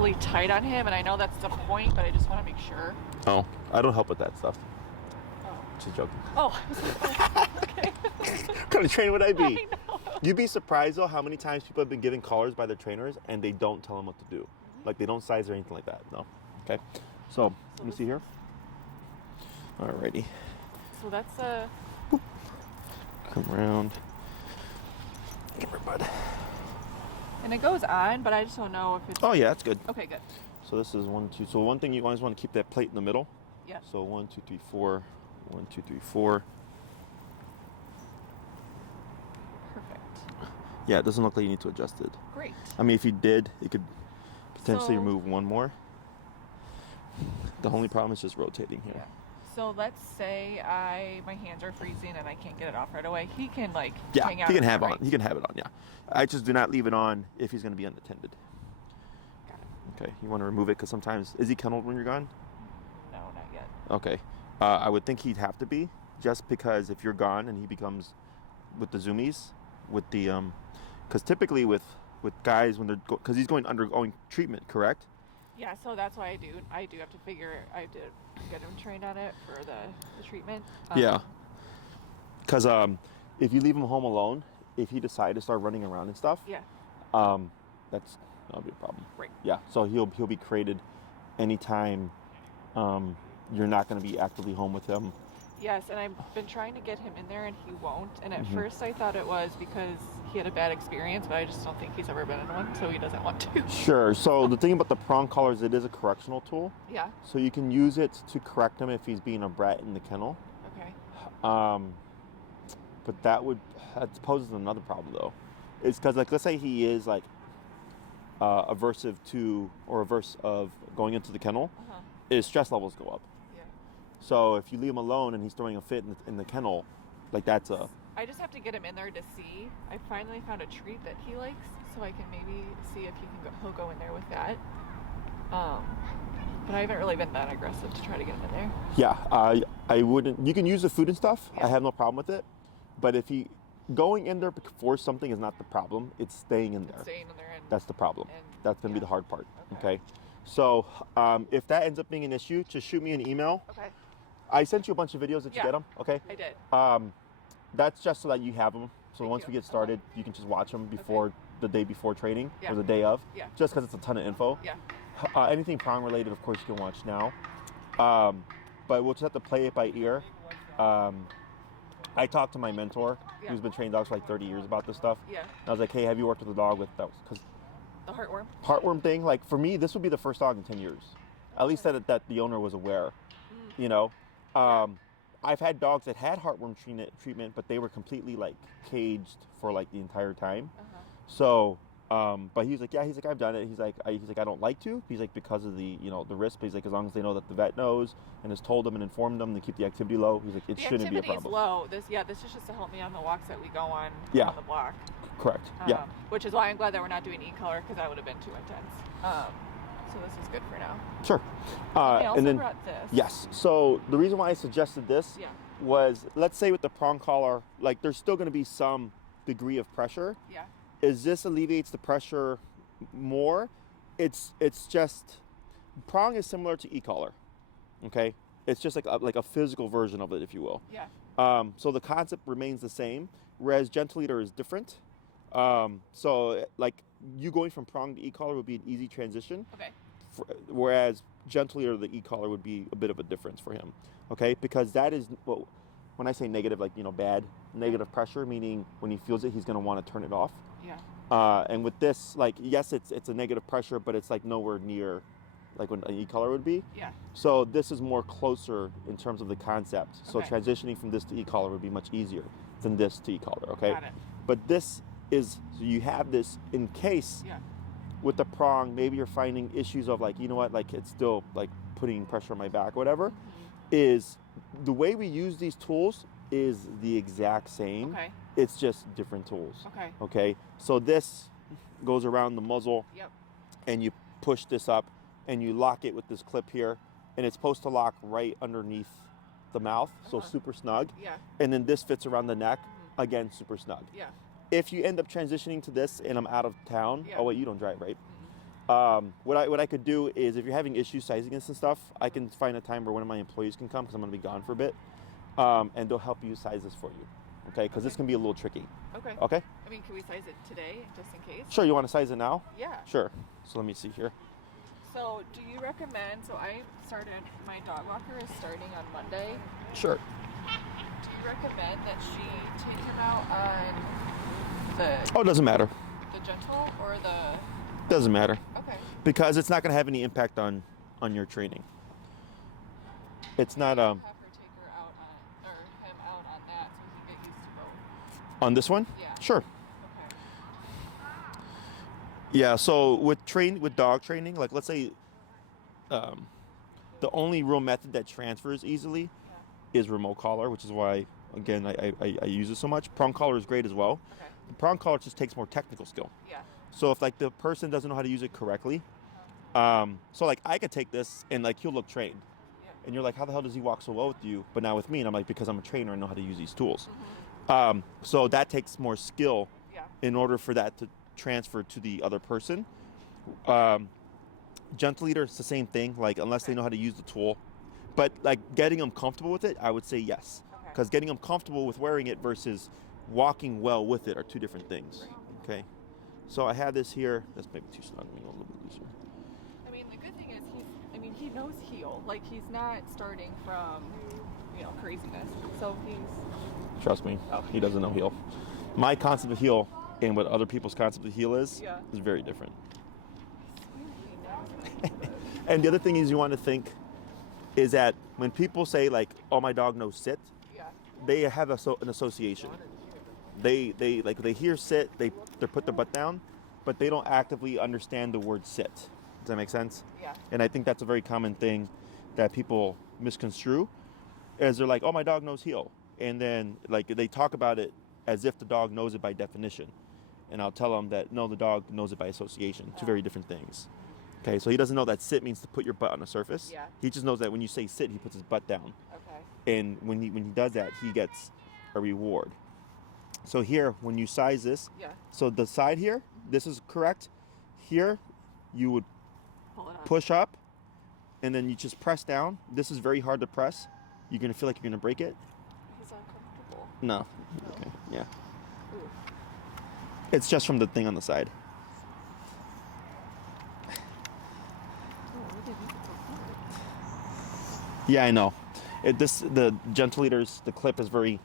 overly tight on him, and I know that's the point, but I just want to make sure. Oh, I don't help with that stuff. Oh. Just joking. Oh, okay. What kind of trainer would I be? I know. You'd be surprised though how many times people have been given collars by their trainers and they don't tell them what to do. Like they don't size or anything like that. No. Okay. So let me see here. Alrighty. So that's Come around. Give her bud. and it goes on, but I just don't know if it's. Oh yeah, that's good. Okay, good. So this is 1, 2. So one thing you always want to keep that plate in the middle. Yeah. So 1, 2, 3, 4. 1, 2, 3, 4. Perfect. Yeah, it doesn't look like you need to adjust it. Great. I mean, if you did, it could potentially So- remove one more. The only problem is just rotating here. Yeah. So let's say my hands are freezing and I can't get it off right away. He can like Yeah, hang out. he can in have there, on. He can have it on. Yeah, I just do not leave it on if he's going to be unattended. Got it. Okay, you want to remove it because sometimes is he kenneled when you're gone? No, not yet. Okay, I would think he'd have to be just because if you're gone and he becomes with the zoomies with the because typically with guys when they're because he's undergoing treatment, correct? Yeah, so that's why I do have to figure. I did get him trained on it for the treatment. Yeah. Because if you leave him home alone, if he decides to start running around and stuff, Yeah. that'll be a problem. Right. Yeah. So he'll be created anytime you're not going to be actively home with him. Yes, and I've been trying to get him in there and he won't. And at Mm-hmm. first I thought it was because he had a bad experience, but I just don't think he's ever been in one, so he doesn't want to. Sure. So the thing about the prong collars, it is a correctional tool. Yeah. So you can use it to correct him if he's being a brat in the kennel. Okay. But that poses another problem though. It's because like let's say he is like aversive to or averse of going into the kennel, his stress levels go up. Yeah. So if you leave him alone and he's throwing a fit in the kennel, like that's a I just have to get him in there to see. I finally found a treat that he likes, so I can maybe see if he'll go in there with that. But I haven't really been that aggressive to try to get him in there. yeah. I wouldn't. You can use the food and stuff. Yeah. I have no problem with it. But if he going in there for something is not the problem. It's staying in there. Staying in there and That's the problem. And- That's gonna be yeah. the hard part. Okay. Okay. So if that ends up being an issue, just shoot me an email. Okay. I sent you a bunch of videos that you Yeah. get them. Okay. I did. That's just so that you have them. So Thank once you. we get started, you can just watch them before the day before training Yeah. or the day of. Yeah. Just because it's a ton of info. Yeah. Anything prong related, of course, you can watch now. But we'll just have to play it by ear. I talked to my mentor, Yeah. who's been training dogs for like 30 years about this stuff. Yeah. And I was like, hey, have you worked with a dog with that? Because The heartworm. heartworm thing, like for me, this would be the first dog in 10 years. At least that the owner was aware, you know. I've had dogs that had heartworm treatment, but they were completely like caged for like the entire time. So, but he's like, yeah, he's like, I've done it. He's like, I don't like to. He's like, because of the, the risk. But he's like, as long as they know that the vet knows and has told them and informed them to keep the activity low. He's like, it The shouldn't be a activity's problem. low. This is just to help me on the walks that we go on Yeah. on the block. Correct. Yeah. Which is why I'm glad that we're not doing e-color because that would have been too intense. So this is good for now. Sure. I also and then brought this. yes. So the reason why I suggested this Yeah. was, let's say with the prong collar, like there's still going to be some degree of pressure. Yeah. Is this alleviates the pressure more? It's just prong is similar to e-collar. Okay, it's just like a physical version of it, if you will. Yeah. So the concept remains the same, whereas gentle leader is different. So like you going from prong to e-collar would be an easy transition. Okay. Whereas gentle leader to the e-collar would be a bit of a difference for him. Okay, because that is what when I say negative, like bad negative pressure, meaning when he feels it, he's going to want to turn it off. Yeah. And with this, like, yes, it's a negative pressure, but it's like nowhere near like when an e-collar would be. Yeah. So this is more closer in terms of the concept. So Okay. transitioning from this to e-collar would be much easier than this to e-collar, okay? Got it. But this is, so you have this in case Yeah. with the prong, maybe you're finding issues of like, like it's still like putting pressure on my back, whatever, is the way we use these tools is the exact same. Okay. It's just different tools. Okay. Okay. So this goes around the muzzle Yep. and you push this up and you lock it with this clip here, and it's supposed to lock right underneath the mouth, so super snug. Yeah. And then this fits around the neck, again, super snug. Yeah. If you end up transitioning to this and I'm out of town, Yeah. oh wait, you don't drive, right? What I could do is, if you're having issues sizing this and stuff, I can find a time where one of my employees can come because I'm going to be gone for a bit, and they'll help you size this for you, okay? Because this can be a little tricky. Okay. Okay? I mean, can we size it today, just in case? Sure, you want to size it now? Yeah. Sure. So let me see here. So do you recommend, my dog walker is starting on Monday. Sure. Do you recommend that she take him out on the Oh, it doesn't matter. the gentle or the... Doesn't matter. Okay. Because it's not going to have any impact on your training. It's not Have her take her out on, or him out on that so he can get used to both. on this one? Yeah. Sure. Okay. Yeah, so with dog training, like let's say the only real method that transfers easily is remote collar, which is why, again, I use it so much. Prong collar is great as well. Okay. The prong collar just takes more technical skill. Yeah. So if like the person doesn't know how to use it correctly, so like I could take this and like he'll look trained. Yeah. And you're like, how the hell does he walk so well with you? But now with me, and I'm like, because I'm a trainer, I know how to use these tools. Mm-hmm. So that takes more skill Yeah. in order for that to transfer to the other person. Gentle leader, it's the same thing, like unless they know how to use the tool. But like getting them comfortable with it, I would say yes. Okay. Because getting them comfortable with wearing it versus walking well with it are two different things. Right. Okay. So I have this here. That's maybe too snug. Let me go a little bit looser. I mean, the good thing is he knows heel. Like, he's not starting from, craziness. So he's... Trust me, Okay. he doesn't know heel. My concept of heel and what other people's concept of heel is very different. And the other thing is you want to think is that when people say like, oh, my dog knows sit, they have an association. They hear sit, they put their butt down, but they don't actively understand the word sit. Does that make sense? Yeah. And I think that's a very common thing that people misconstrue, is they're like, oh, my dog knows heel. And then like they talk about it as if the dog knows it by definition. And I'll tell them that no, the dog knows it by association. Two very different things. Okay, so he doesn't know that sit means to put your butt on a surface. Yeah. He just knows that when you say sit, he puts his butt down. Okay. And when he does that, he gets a reward. So here, when you size this, so the side here, this is correct. Here, you would Pull it up. push up, and then you just press down. This is very hard to press. You're gonna feel like you're gonna break it. He's uncomfortable. No. No. Okay. Yeah. Ooh. It's just from the thing on the side. Yeah, I know. The gentle leaders, the clip is very,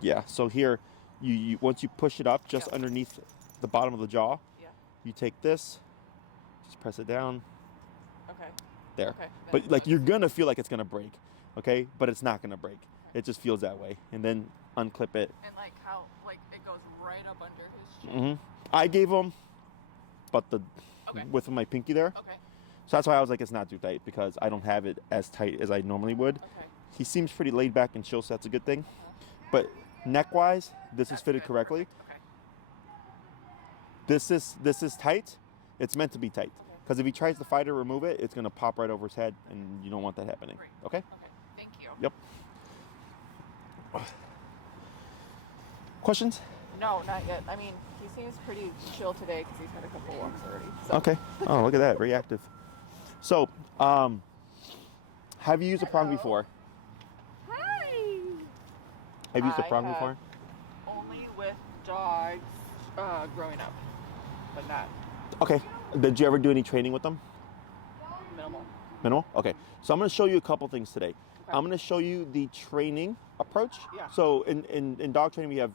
yeah. So here, you once you push it up just underneath the bottom of the jaw, you take this, just press it down. Okay. There. Okay. But like you're gonna feel like it's gonna break, okay? But it's not gonna break. It just feels that way. And then unclip it. And like how it goes right up under his chin. I gave him, but the width of my pinky there. Okay. So that's why I was like, it's not too tight because I don't have it as tight as I normally would. Okay. He seems pretty laid back and chill, so that's a good thing. But neck-wise, this is fitted correctly. Okay. This is tight. It's meant to be tight. Because if he tries to fight or remove it, it's gonna pop right over his head, and you don't want that happening. Great. Okay? Okay. Thank you. Yep. Questions? No, not yet. I mean, he seems pretty chill today because he's had a couple walks already. So. Okay. Oh, look at that. Very active. So, have you used a prong before? Hi. Have you used a prong before? Only with dogs growing up, but not Okay. Did you ever do any training with them? minimal. Minimal? Okay. So I'm going to show you a couple things today. I'm going to show you the training approach. Yeah. So in dog training, we have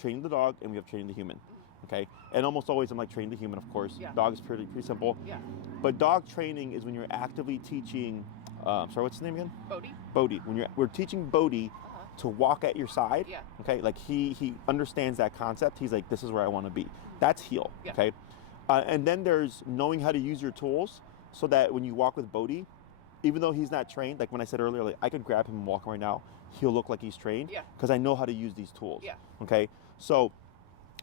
training the dog and we have training the human. Okay. And almost always I'm like training the human, of course. Yeah. Dog is pretty simple. Yeah. But dog training is when you're actively teaching, sorry, what's his name again? Bodhi. Bodhi. We're teaching Bodhi to walk at your side. Yeah. Okay. Like he understands that concept. He's like, this is where I want to be. That's heel. Yeah. Okay. And then there's knowing how to use your tools so that when you walk with Bodhi, even though he's not trained, like when I said earlier, like I could grab him and walk him right now, he'll look like he's trained because I know how to use these tools. Yeah. Okay. So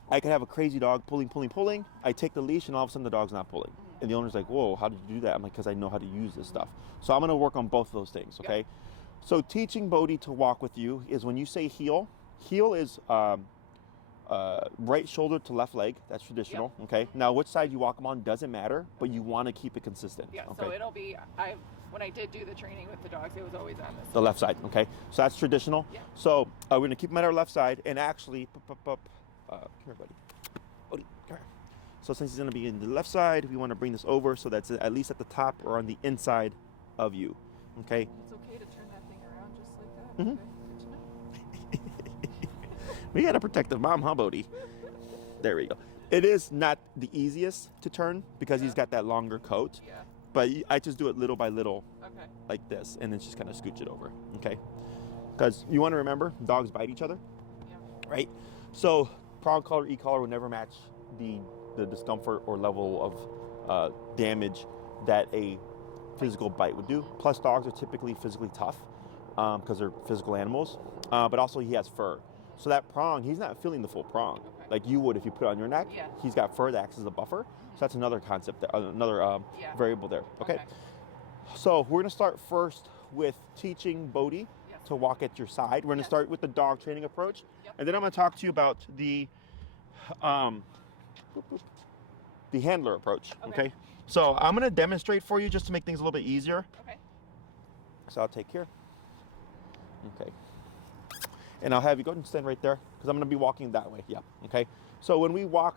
I could have a crazy dog pulling. I take the leash and all of a sudden the dog's not pulling. And the owner's like, whoa, how did you do that? I'm like, because I know how to use this stuff. So I'm going to work on both of those things. Okay. So teaching Bodhi to walk with you is when you say heel is right shoulder to left leg. That's traditional. Yep. Okay. Now, which side you walk them on doesn't matter, but you want to keep it consistent. Yeah. Okay? So it'll be. When I did do the training with the dogs, it was always on this. The left side. Okay. So that's traditional. Yeah. So we're gonna keep them at our left side, and actually, come here, buddy. Odie, come here. So since he's gonna be in the left side, we want to bring this over so that's at least at the top or on the inside of you. Okay. It's okay to turn that thing around just like that. Mhm. Okay. Good to know. We got a protective mom, huh, Bodie? There we go. It is not the easiest to turn because he's got that longer coat, Yeah. but I just do it little by little Okay. like this and then just kind of scooch it over, okay? Because you want to remember, dogs bite each other, Yeah. right? So prong collar, e-collar will never match the discomfort or level of damage that a physical bite would do. Plus dogs are typically physically tough because they're physical animals, but also he has fur. So that prong, he's not feeling the full prong like you would if you put it on your neck. Yeah. He's got fur that acts as a buffer. So that's another concept, another Yeah. variable there. Okay. So we're gonna start first with teaching Bodhi Yes. to walk at your side. We're gonna Yes. start with the dog training approach, Yep. and then I'm gonna talk to you about the handler approach. Okay. So I'm gonna demonstrate for you just to make things a little bit easier. Okay. So I'll take here. Okay. And I'll have you go and stand right there because I'm going to be walking that way. Yeah. Okay. So when we walk,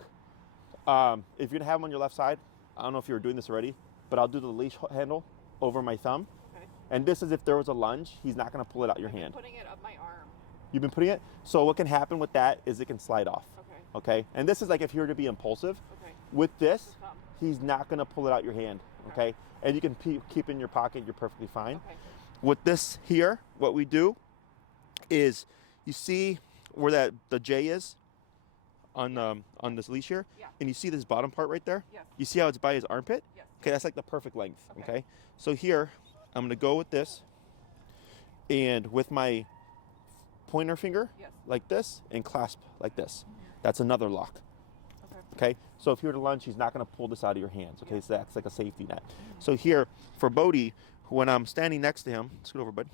if you're going to have them on your left side, I don't know if you were doing this already, but I'll do the leash handle over my thumb. Okay. And this is if there was a lunge, he's not going to pull it out your hand. Putting it up my arm. You've been putting it? So what can happen with that is it can slide off. Okay. Okay. And this is like if you were to be impulsive. Okay. With this, Thumb. he's not going to pull it out your hand. Okay. And you can keep in your pocket. You're perfectly fine. Okay. With this here, what we do is, you see where the J is on this leash here? Yeah. And you see this bottom part right there? Yes. You see how it's by his armpit? Yes. Okay, that's like the perfect length, Okay. okay? So here, I'm gonna go with this, and with my pointer finger, Yes. like this, and clasp like this. That's another lock, Okay. okay? So if you were to lunge, he's not gonna pull this out of your hands, okay? So that's like a safety net. So here, for Bodhi, when I'm standing next to him, scoot over, bud,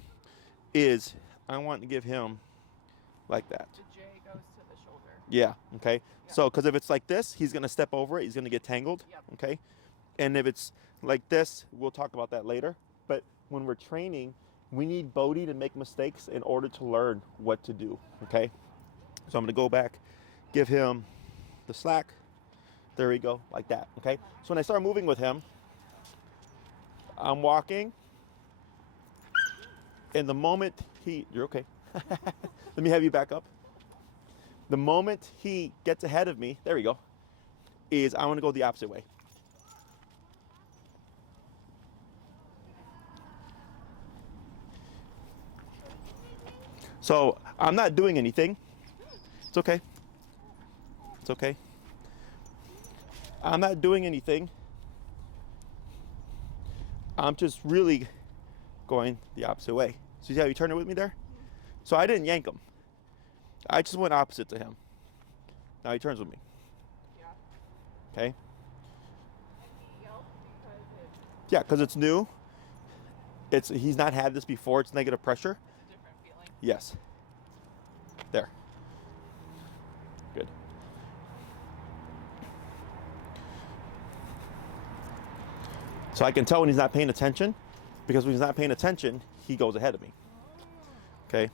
is I want to give him like that. The J goes to the shoulder. Yeah, okay. Yeah. So, because if it's like this, he's going to step over it. He's going to get tangled, Yep. okay? And if it's like this, we'll talk about that later. But when we're training, we need Bodhi to make mistakes in order to learn what to do, okay? So I'm going to go back, give him the slack. There we go, like that, okay? So when I start moving with him, I'm walking. And the moment you're okay. Let me have you back up. The moment he gets ahead of me, there we go, is I want to go the opposite way. So I'm not doing anything. It's okay. It's okay. I'm not doing anything. I'm just really going the opposite way. So you see how you turn it with me there? So I didn't yank him. I just went opposite to him. Now he turns with me. Yeah. Okay? And he yelped because it's Yeah, because it's new. He's not had this before. It's negative pressure. a different feeling. Yes. There. Good. So I can tell when he's not paying attention, because when he's not paying attention, he goes ahead of me. Okay?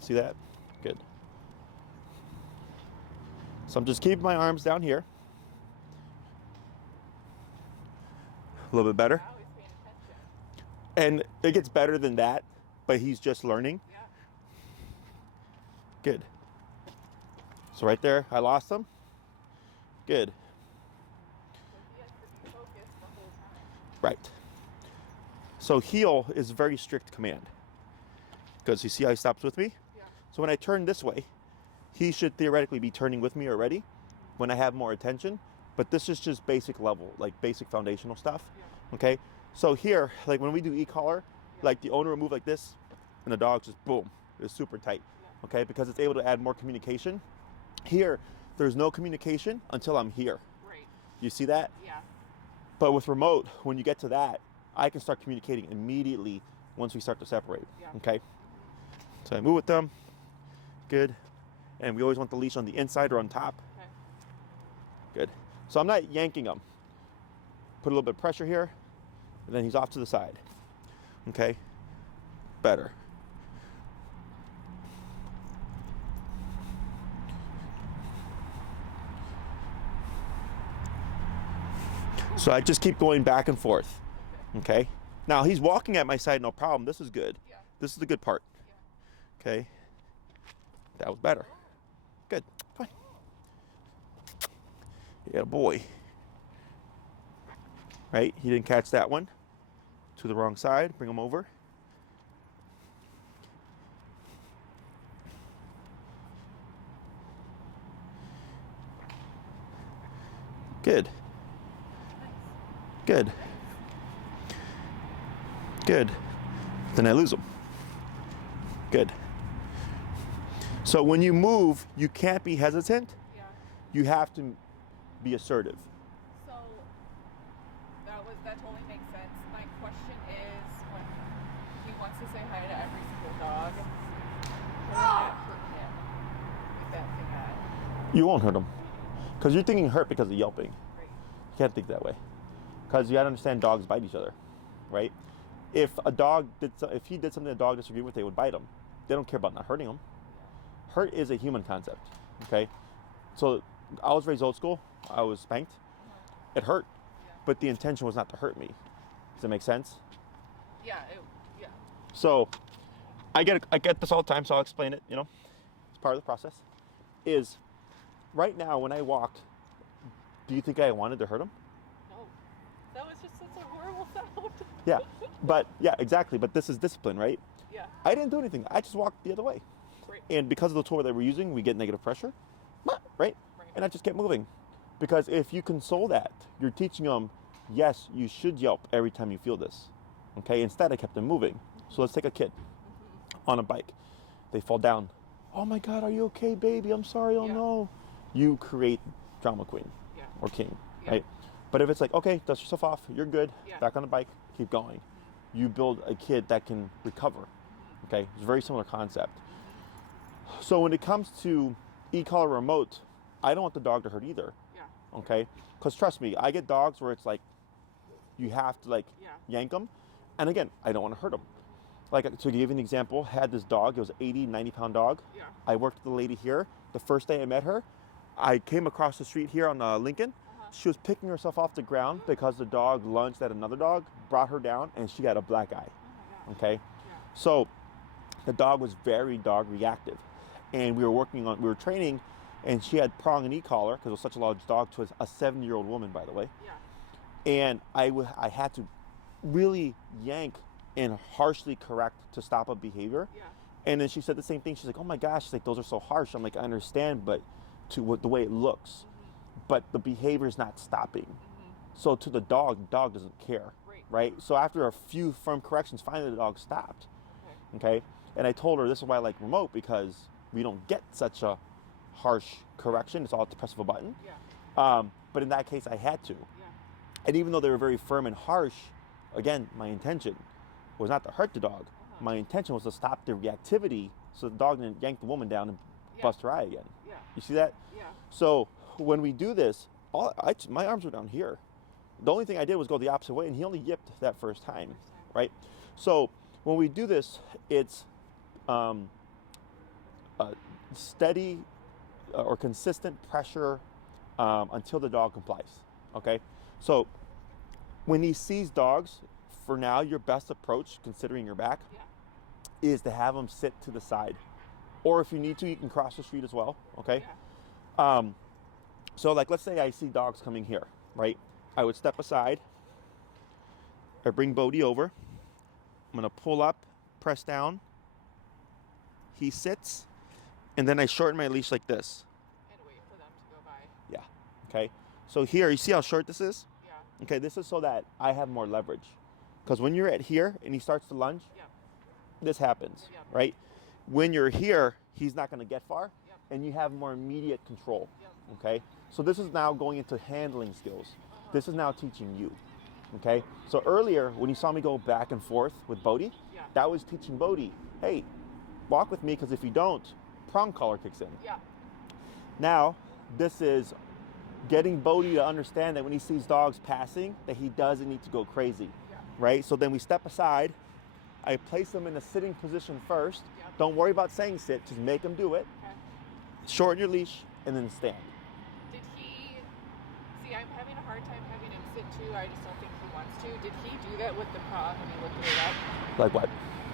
See that? Good. So I'm just keeping my arms down here. A little bit better. Now he's paying attention. And it gets better than that, but he's just learning. Yeah. Good. So right there, I lost him. Good. So he has to be focused the whole time. Right. So heel is very strict command. Because you see how he stops with me? Yeah. So when I turn this way, he should theoretically be turning with me already when I have more attention. But this is just basic level, like basic foundational stuff. Yeah. Okay? So here, like when we do e-collar, like the owner will move like this, and the dog just boom, it's super tight. Yeah. Okay? Because it's able to add more communication. Here, there's no communication until I'm here. Right. You see that? Yeah. But with remote, when you get to that, I can start communicating immediately once we start to separate. Yeah. Okay? So I move with them. Good. And we always want the leash on the inside or on top. Okay. Good. So I'm not yanking him. Put a little bit of pressure here, and then he's off to the side. Okay? Better. So I just keep going back and forth. Okay? Now he's walking at my side, no problem. This is good. Yeah. This is the good part. Yeah. Okay? That was better. Good. Come on. Yeah, boy. Right? He didn't catch that one. To the wrong side. Bring him over. Good. Good. Good. Then I lose them. Good. So when you move, you can't be hesitant. Yeah. You have to be assertive. So that totally makes sense. My question is, when he wants to say hi to every single dog, can that hurt him with that thing on? You won't hurt him. Because you're thinking hurt because of yelping. Right. You can't think that way. Because you gotta understand dogs bite each other, right? If he did something a dog disagreed with, they would bite him. They don't care about not hurting him. Hurt is a human concept, okay? So I was raised old school. I was spanked. It hurt, but the intention was not to hurt me. Does that make sense? Yeah. Yeah. So I get this all the time, so I'll explain it. You know, it's part of the process. Is right now when I walked, do you think I wanted to hurt him? No. That was just such a horrible sound. Yeah, but yeah, exactly. But this is discipline, right? Yeah. I didn't do anything. I just walked the other way. Right. And because of the tool that we're using, we get negative pressure, right? Right. And I just kept moving. Because if you console that, you're teaching them, yes, you should yelp every time you feel this. Okay, instead I kept them moving. So let's take a kid on a bike. They fall down. Oh my God, are you okay, baby? I'm sorry, oh no. You create drama queen or king, right? But if it's like, okay, dust yourself off, you're good, back on the bike, keep going. You build a kid that can recover, okay? It's a very similar concept. So when it comes to e-collar remote, I don't want the dog to hurt either, okay? Because trust me, I get dogs where it's like, you have to like yank them. And again, I don't want to hurt them. Like, to give you an example, had this dog, it was an 80, 90-pound dog. I worked with the lady here. The first day I met her, I came across the street here on Lincoln. She was picking herself off the ground because the dog lunged at another dog, brought her down, and she got a black eye, okay? So the dog was very dog reactive. And we were training, and she had Prong and e-collar, because it was such a large dog, to a 7-year-old woman, by the way. And I had to really yank and harshly correct to stop a behavior. And then she said the same thing. She's like, oh my gosh, she's like, those are so harsh. I'm like, I understand, but the way it looks. But the behavior is not stopping. So to the dog doesn't care, right? So after a few firm corrections, finally the dog stopped, okay? And I told her this is why I like remote, because we don't get such a harsh correction. It's all at the press of a button. But in that case, I had to. And even though they were very firm and harsh, again, my intention was not to hurt the dog. My intention was to stop the reactivity so the dog didn't yank the woman down and bust her eye again. You see that? So when we do this, my arms were down here. The only thing I did was go the opposite way, and he only yipped that first time, right? So when we do this, it's steady or consistent pressure until the dog complies, okay? So when he sees dogs, for now, your best approach, considering your back, is to have him sit to the side. Or if you need to, you can cross the street as well, okay? So like, let's say I see dogs coming here, right? I would step aside. I bring Bogey over. I'm gonna pull up, press down. He sits, and then I shorten my leash like this. And wait for them to go by. Yeah, okay? So here, you see how short this is? Okay, this is so that I have more leverage. Because when you're at here and he starts to lunge, this happens, right? When you're here, he's not gonna get far, and you have more immediate control, okay? So this is now going into handling skills. This is now teaching you, okay? So earlier, when you saw me go back and forth with Bogey, that was teaching Bogey, hey, walk with me, because if you don't, prong collar kicks in. Yeah. Now, this is getting Bogey to understand that when he sees dogs passing, that he doesn't need to go crazy, right? So then we step aside. I place him in a sitting position first. Don't worry about saying sit, just make him do it. Okay. Shorten your leash and then stand. Did he, see, I'm having a hard time having him sit too. I just don't think he wants to. Did he do that with the prong when he lifted it up? Like what?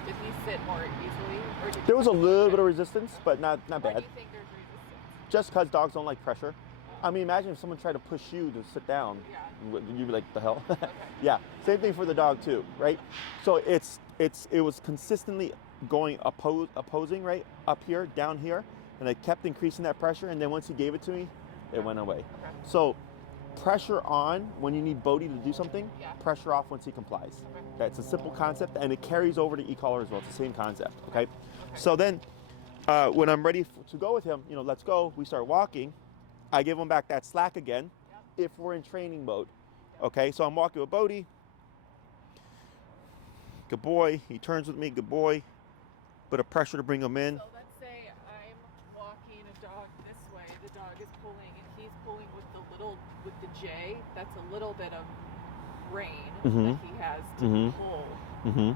Did he sit more easily? Or did There was a little bit of resistance, but not Why bad. do you think there's resistance? Just because dogs don't like pressure. I mean, imagine if someone tried to push you to sit down. Yeah. You'd be like, the hell? Okay. Yeah, same thing for the dog too, right? So it was consistently going opposing, right? Up here, down here, and I kept increasing that pressure, and then once he gave it to me, it went away. Okay. So pressure on when you need Bogey to do something, Yeah. pressure off once he complies. Okay. That's a simple concept, and it carries over to e-collar as well. It's the same concept, okay? So then when I'm ready to go with him, let's go, we start walking, I give him back that slack again if we're in training mode. Okay, so I'm walking with Bogey. Good boy. He turns with me. Good boy. Bit of pressure to bring him in. So let's say I'm walking a dog this way. The dog is pulling, and he's pulling with the J. That's a little bit of rein that he has to pull me.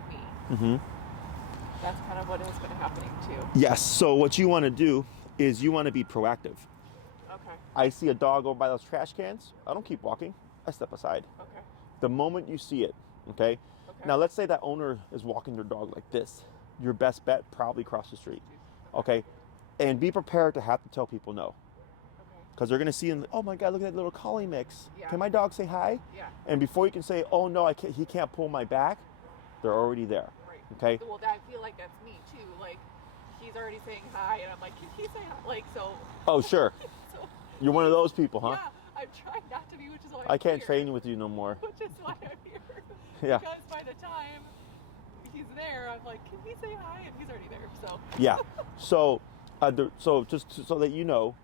That's kind of what has been happening too. Yes. So what you want to do is you want to be proactive. Okay. I see a dog over by those trash cans. I don't keep walking. I step aside. Okay. The moment you see it, okay? Now let's say that owner is walking their dog like this. Your best bet, probably cross the street. Okay? And be prepared to have to tell people no. Okay. Because they're going to see, oh my God, look at that little collie mix. Yeah. Can my dog say hi? Yeah. And before you can say, oh no, he can't pull my back, they're already there. Right. Okay? Well, I feel like that's me too. Like, he's already saying hi, and I'm like, can he say hi? Like, so. Oh, sure. So, You're one of those people, huh? yeah, I'm trying not to be, which is why I can't here. train with you no more. Which is why I'm here. Yeah. Because by the time he's there, I'm like, can he say hi? And he's already there. So. Yeah. So, just so that you know,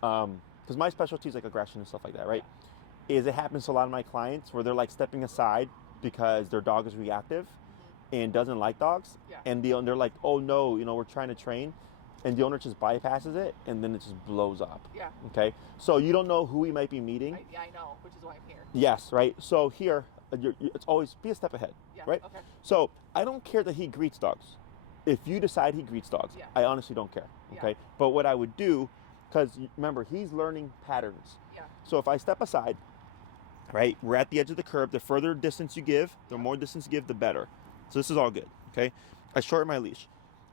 because my specialty is like aggression and stuff like that, right? Is it happens to a lot of my clients where they're like stepping aside because their dog is reactive and doesn't like dogs, and they're like, oh no, we're trying to train, and the owner just bypasses it, and then it just blows up. Yeah. Okay. So you don't know who we might be meeting. I know, which is why I'm here. Yes. Right. So here, it's always be a step ahead. Yeah. Right. Okay. So I don't care that he greets dogs. If you decide he greets dogs, I honestly don't care. Okay. But what I would do, because remember, he's learning patterns. Yeah. So if I step aside, right, we're at the edge of the curb. The further distance you give, the more distance you give, the better. So this is all good. Okay. I shorten my leash.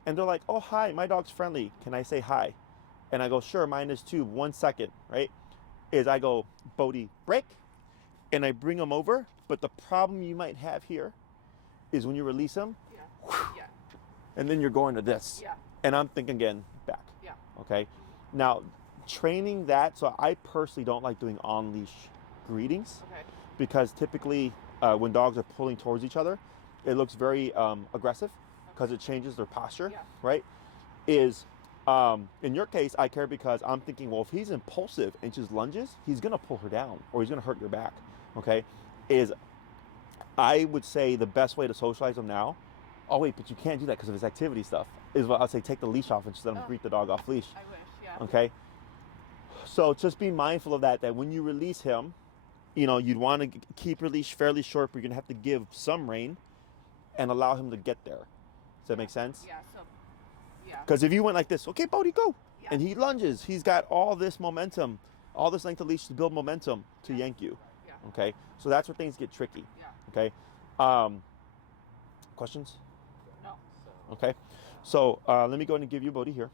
And they're like, oh, hi, my dog's friendly. Can I say hi? And I go, sure, mine is too. 1 second, right? Is I go, Bogey, break. And I bring him over. But the problem you might have here is when you release him, and then you're going to this. Yeah. And I'm thinking again, back. Yeah. Okay. Now, training that, so I personally don't like doing on-leash greetings. Okay. Because typically when dogs are pulling towards each other, it looks very aggressive because it changes their posture, right? In your case, I care because I'm thinking, well, if he's impulsive and just lunges, he's going to pull her down or he's going to hurt your back, okay? I would say the best way to socialize him now, oh wait, but you can't do that because of his activity stuff, is what I'll say, take the leash off and just let him greet the dog off leash. I wish, yeah. Okay? So just be mindful of that when you release him, you'd want to keep your leash fairly short, but you're going to have to give some rein and allow him to get there. Does that make sense? Yeah, so, Because if you went like this, okay, Bogey, go. Yeah. And he lunges, he's got all this momentum, all this length of leash to build momentum to yank you. Yeah. Okay? So that's where things get tricky. Yeah. Okay? Questions? No. Okay. So let me go ahead and give you Bogey here.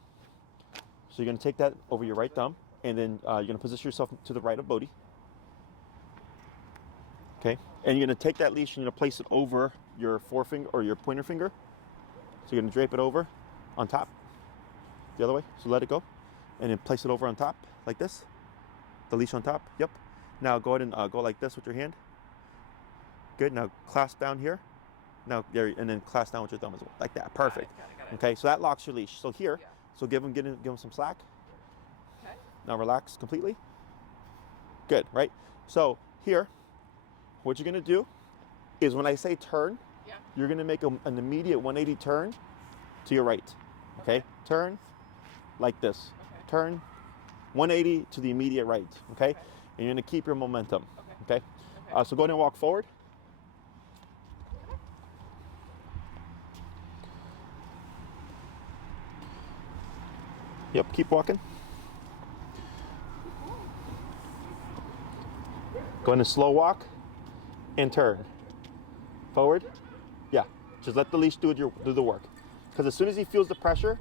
So you're going to take that over your right thumb, and then you're going to position yourself to the right of Bogey. Okay? And you're going to take that leash and you're going to place it over your forefinger or your pointer finger. So you're going to drape it over on top, the other way. So let it go, and then place it over on top like this. The leash on top. Yep. Now go ahead and go like this with your hand. Good. Now clasp down here. Now there, and then clasp down with your thumb as well, like that. Perfect. Got it. Okay. So that locks your leash. So here. Yeah. So give him some slack. Okay. Now relax completely. Good. Right. So here, what you're going to do is when I say turn, you're going to make an immediate 180 turn to your right. Okay? Turn, like this. Okay. Turn 180 to the immediate right, okay? Okay. And you're gonna keep your momentum, Okay. okay? So go ahead and walk forward. Yep, keep walking. Go ahead and slow walk and turn. Forward. Yeah, just let the leash do the work. Because as soon as he feels the pressure,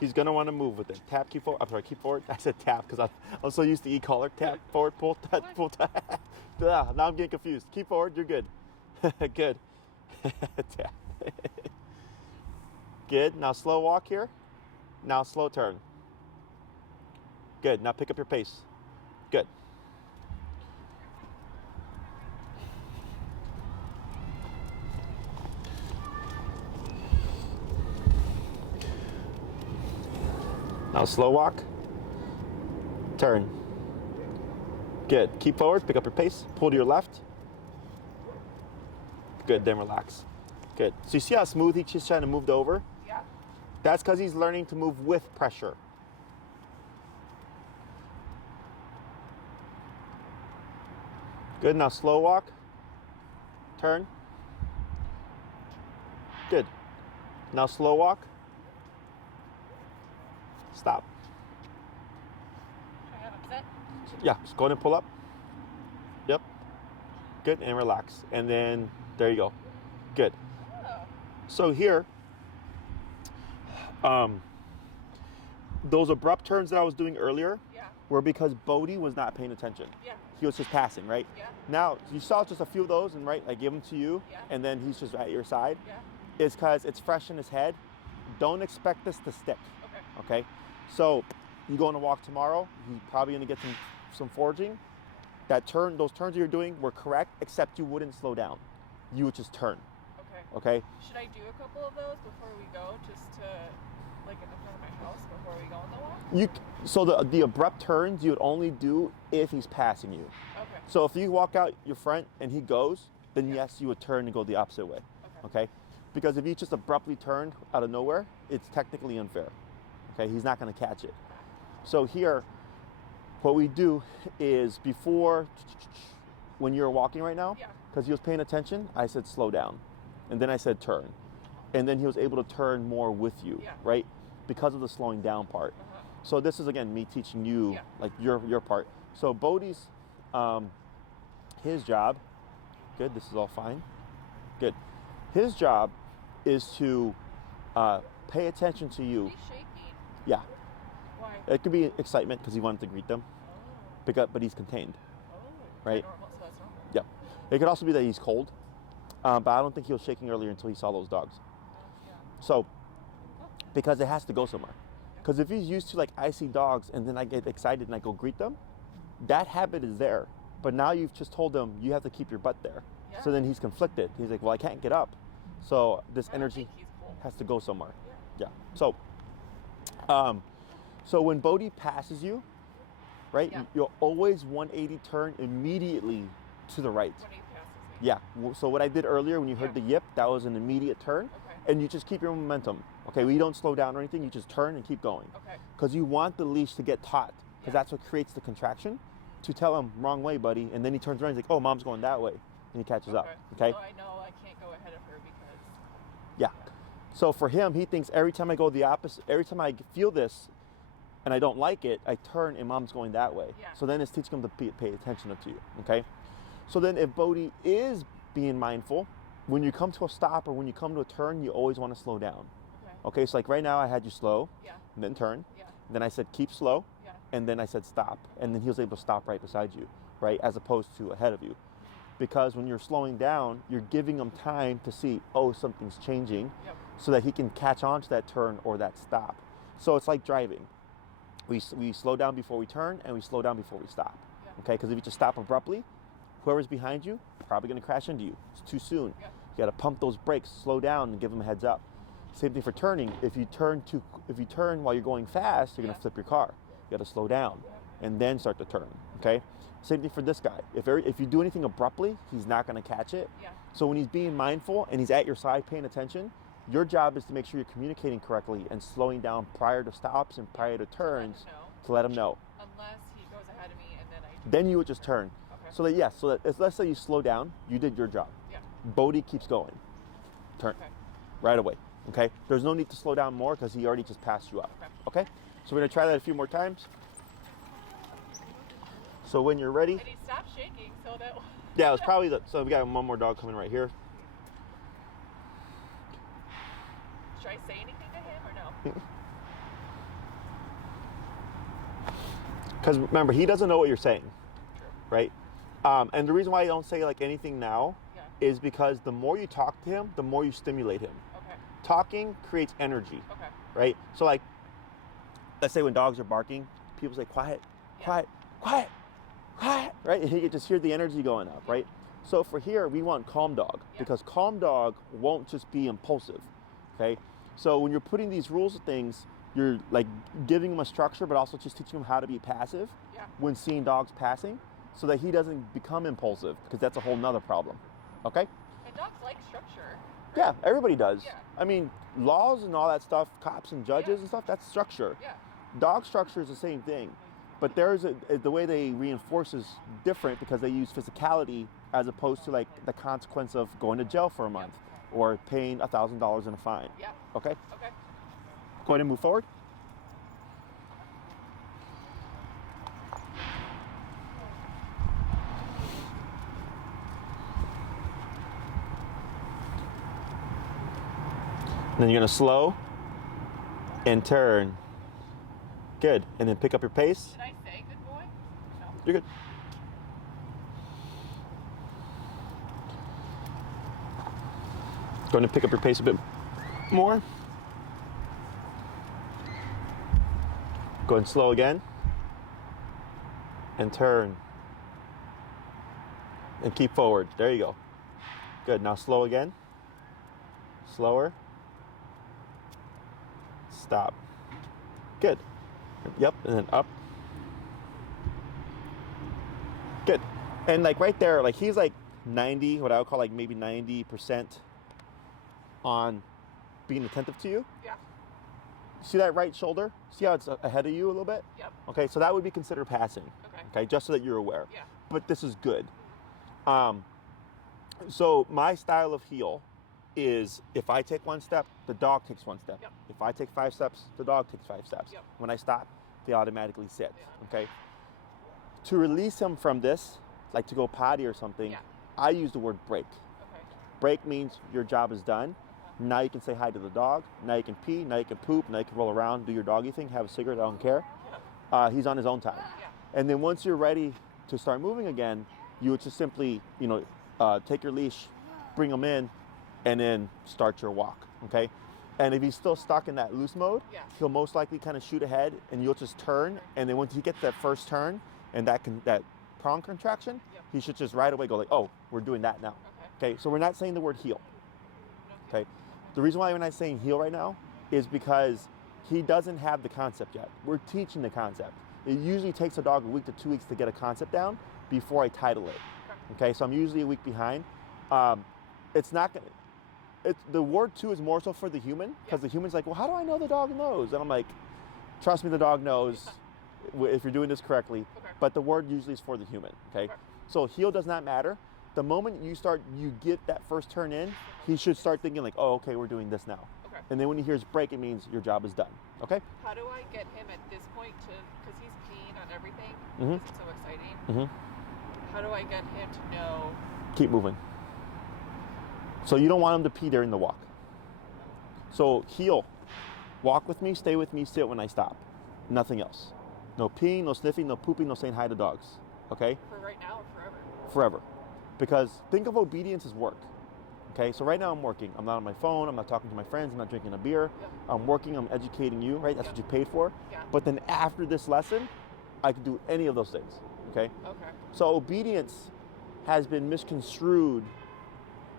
he's gonna want to move with it. Tap, keep forward. I'm sorry, keep forward. I said tap because I'm so used to e-collar. Tap, forward, pull, tap, pull, tap. Now I'm getting confused. Keep forward, you're good. Good. Tap. Good, now slow walk here. Now slow turn. Good, now pick up your pace. Good. Now slow walk, turn. Good, keep forward, pick up your pace, pull to your left. Good, then relax. Good, so you see how smooth he's just trying to move over? Yeah. That's because he's learning to move with pressure. Good, now slow walk, turn. Good, now slow walk, stop. I have upset. Yeah, just go ahead and pull up. Yep. Good, and relax. And then, there you go. Good. Oh. So here, those abrupt turns that I was doing earlier Yeah. were because Bogey was not paying attention. Yeah. He was just passing, right? Yeah. Now, you saw just a few of those, and right, I give them to you, Yeah. and then he's just at your side. Yeah. It's because it's fresh in his head. Don't expect this to stick, Okay. okay? So, you go on a walk tomorrow, he's probably gonna get some foraging. Those turns that you're doing were correct, except you wouldn't slow down. You would just turn, Okay. okay? Should I do a couple of those before we go, just to, like, in the front of my house before we go on the walk? So the abrupt turns you would only do if he's passing you. Okay. So if you walk out your front and he goes, then yes, you would turn and go the opposite way, okay? Because if you just abruptly turned out of nowhere, it's technically unfair, okay? He's not gonna catch it. So here, what we do is before, when you're walking right now, Yeah. because he was paying attention, I said slow down. And then I said turn. And then he was able to turn more with you, Yeah. right? Because of the slowing down part. So this is, again, me teaching you, Yeah. like, your part. So Bodhi's, his job, good, this is all fine. Good. His job is to pay attention to you. He's shaking. Yeah. Why? It could be excitement because he wanted to greet them, Oh. but he's contained, Oh. right? Normal, so that's normal. Yeah. It could also be that he's cold, but I don't think he was shaking earlier until he saw those dogs. Yeah. So, because it has to go somewhere. Because if he's used to, like, I see dogs and then I get excited and I go greet them, that habit is there. But now you've just told him you have to keep your butt there. Yeah. So then he's conflicted. He's like, well, I can't get up. So this I don't energy think he's cool. has to go somewhere. Yeah. Yeah. So when Bodhi passes you, right, Yeah. you'll always 180 turn immediately to the right. When he passes me. Yeah. So what I did earlier when you heard Yeah. the yip, that was an immediate turn. Okay. And you just keep your momentum. Okay, we don't slow down or anything. You just turn and keep going. Okay. Because you want the leash to get taut. Because Yeah. that's what creates the contraction. To tell him, wrong way, buddy. And then he turns around and he's like, oh, mom's going that way. And he catches up. Okay? So I know I can't go ahead of her because. Yeah. So for him, he thinks every time I go the opposite, every time I feel this and I don't like it, I turn and mom's going that way. Yeah. So then it's teaching him to pay attention to you. Okay? So then if Bodhi is being mindful, when you come to a stop or when you come to a turn, you always want to slow down. Okay. Okay, so like right now I had you slow, Yeah. and then turn. Yeah. Then I said keep slow, Yeah. and then I said stop. And then he was able to stop right beside you, right? As opposed to ahead of you. Because when you're slowing down, you're giving him time to see, oh, something's changing, Yep. so that he can catch on to that turn or that stop. So it's like driving. We slow down before we turn, and we slow down before we stop. Yeah. Okay, because if you just stop abruptly, whoever's behind you, probably gonna crash into you. It's too soon. Yeah. You gotta pump those brakes, slow down, and give them a heads up. Same thing for turning. If you turn while you're going fast, you're gonna Yeah. flip your car. You gotta slow down and then start to turn. Okay. Same thing for this guy. If you do anything abruptly, he's not gonna catch it. Yeah. So when he's being mindful and he's at your side paying attention, Your job is to make sure you're communicating correctly and slowing down prior to stops and prior to turns to let him know. Unless he goes ahead of me and then I... Then you would just turn. Okay. So that, yes, so that, let's say you slow down, you did your job. Yeah. Bogey keeps going. Turn. Okay. Right away. Okay? There's no need to slow down more because he already just passed you up. Okay? So we're going to try that a few more times. So when you're ready... And he stopped shaking, so that... Yeah, it was probably the... So we got one more dog coming right here. Should I say anything to him or no? Because remember, he doesn't know what you're saying. True. Right? And the reason why I don't say like anything now is because the more you talk to him, the more you stimulate him. Okay. Talking creates energy. Okay. Right? So like, let's say when dogs are barking, people say, quiet, quiet, quiet, quiet, right? And you can just hear the energy going up, right? So for here, we want calm dog because calm dog won't just be impulsive, okay? So when you're putting these rules of things, you're like giving him a structure, but also just teaching him how to be passive when seeing dogs passing so that he doesn't become impulsive because that's a whole nother problem, okay? And dogs like structure. Right? Yeah, everybody does. Yeah. I mean, laws and all that stuff, cops and judges and stuff, that's structure. Yeah. Dog structure is the same thing, but there's the way they reinforce is different because they use physicality as opposed to like the consequence of going to jail for a month or paying $1,000 in a fine. Yeah. Okay? Okay. Go ahead and move forward. Then you're gonna slow and turn. Good. And then pick up your pace. Did I say good boy? No. You're good. Going to pick up your pace a bit more. Go and slow again. And turn. And keep forward. There you go. Good. Now slow again. Slower. Stop. Good. Yep. And then up. Good. And like right there, like he's like 90, what I would call like maybe 90% on being attentive to you. Yeah. See that right shoulder? See how it's ahead of you a little bit? Yep. Okay, so that would be considered passing. Okay. Okay, just so that you're aware. Yeah. But this is good. So my style of heel is if I take one step, the dog takes one step. Yep. If I take 5 steps, the dog takes 5 steps. Yep. When I stop, they automatically sit. Yeah. Okay. To release him from this, like to go potty or something, I use the word break. Okay. Break means your job is done. Now you can say hi to the dog. Now you can pee. Now you can poop. Now you can roll around, do your doggy thing, have a cigarette. I don't care. He's on his own time. Yeah. And then once you're ready to start moving again, you would just simply, take your leash, bring him in, and then start your walk. Okay. And if he's still stuck in that loose mode, he'll most likely kind of shoot ahead, and you'll just turn. And then once he gets that first turn and that prong contraction, he should just right away go like, oh, we're doing that now. Okay. So we're not saying the word heel. Okay. The reason why we're not saying heel right now is because he doesn't have the concept yet. We're teaching the concept. It usually takes a dog a week to 2 weeks to get a concept down before I title it. Okay, so I'm usually a week behind. It's not gonna. The word too is more so for the human because the human's like, well, how do I know the dog knows? And I'm like, trust me, the dog knows if you're doing this correctly. But the word usually is for the human. Okay, so heel does not matter. The moment you get that first turn in, he should start thinking like, oh, okay, we're doing this now. Okay. And then when he hears break, it means your job is done. Okay? How do I get him at this point to, because he's peeing on everything, Mm-hmm. it's so exciting. Mm-hmm. How do I get him to know? Keep moving. So you don't want him to pee during the walk. So heel, walk with me, stay with me, sit when I stop. Nothing else. No peeing, no sniffing, no pooping, no saying hi to dogs. Okay? For right now or forever? Forever. Because think of obedience as work. Okay, so right now I'm working. I'm not on my phone. I'm not talking to my friends. I'm not drinking a beer. I'm working. I'm educating you, right? That's what you paid for. But then after this lesson, I can do any of those things. Okay? Okay. So obedience has been misconstrued,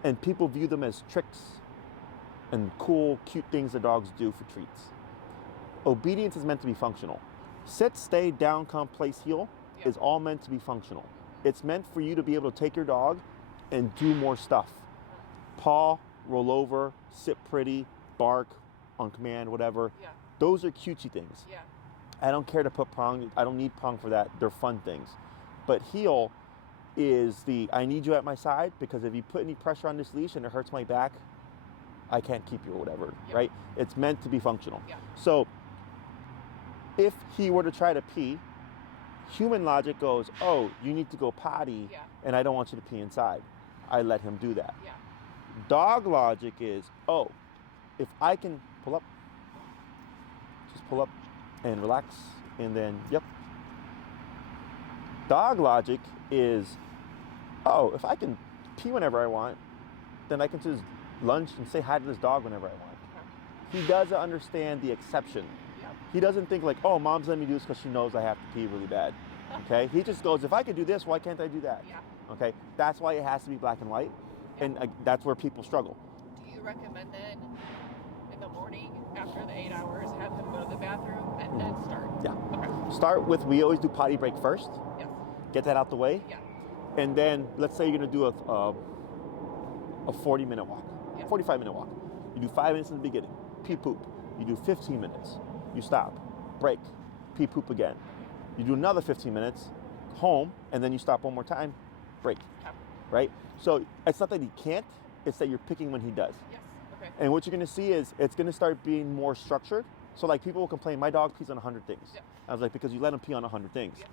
and people view them as tricks and cool, cute things that dogs do for treats. Obedience is meant to be functional. Sit, stay, down, come, place, heel is all meant to be functional. It's meant for you to be able to take your dog and do more stuff. Paw, roll over, sit pretty, bark on command, whatever. Yeah. Those are cutesy things. Yeah. I don't care to put prong. I don't need prong for that. They're fun things. But heel is I need you at my side, because if you put any pressure on this leash and it hurts my back, I can't keep you or whatever, Yep. right? It's meant to be functional. Yeah. So if he were to try to pee, human logic goes, oh, you need to go potty, Yeah. and I don't want you to pee inside. I let him do that. Yeah. Dog logic is, oh, if I can pull up, just pull up and relax, and then, yep. Dog logic is, oh, if I can pee whenever I want, then I can just lunge and say hi to this dog whenever I want. Okay. He doesn't understand the exception. Yep. He doesn't think like, oh, mom's letting me do this because she knows I have to pee really bad. Okay? He just goes, if I could do this, why can't I do that? Yeah. Okay? That's why it has to be black and white, and that's where people struggle. Do you recommend then in the morning after the 8 hours have him go to the bathroom and then start? Yeah. Okay. Start with, we always do potty break first. Yes. Get that out the way. Yeah. And then let's say you're going to do a 40-minute walk, Yeah. 45-minute walk. You do 5 minutes in the beginning, pee poop. You do 15 minutes, you stop, break, pee poop again. You do another 15 minutes, home, and then you stop one more time, break, Okay. right? So it's not that he can't, it's that you're picking when he does. Yes. Okay. And what you're going to see is it's going to start being more structured. So like people will complain, my dog pees on 100 things. Yeah. I was like, because you let him pee on 100 things. Yeah.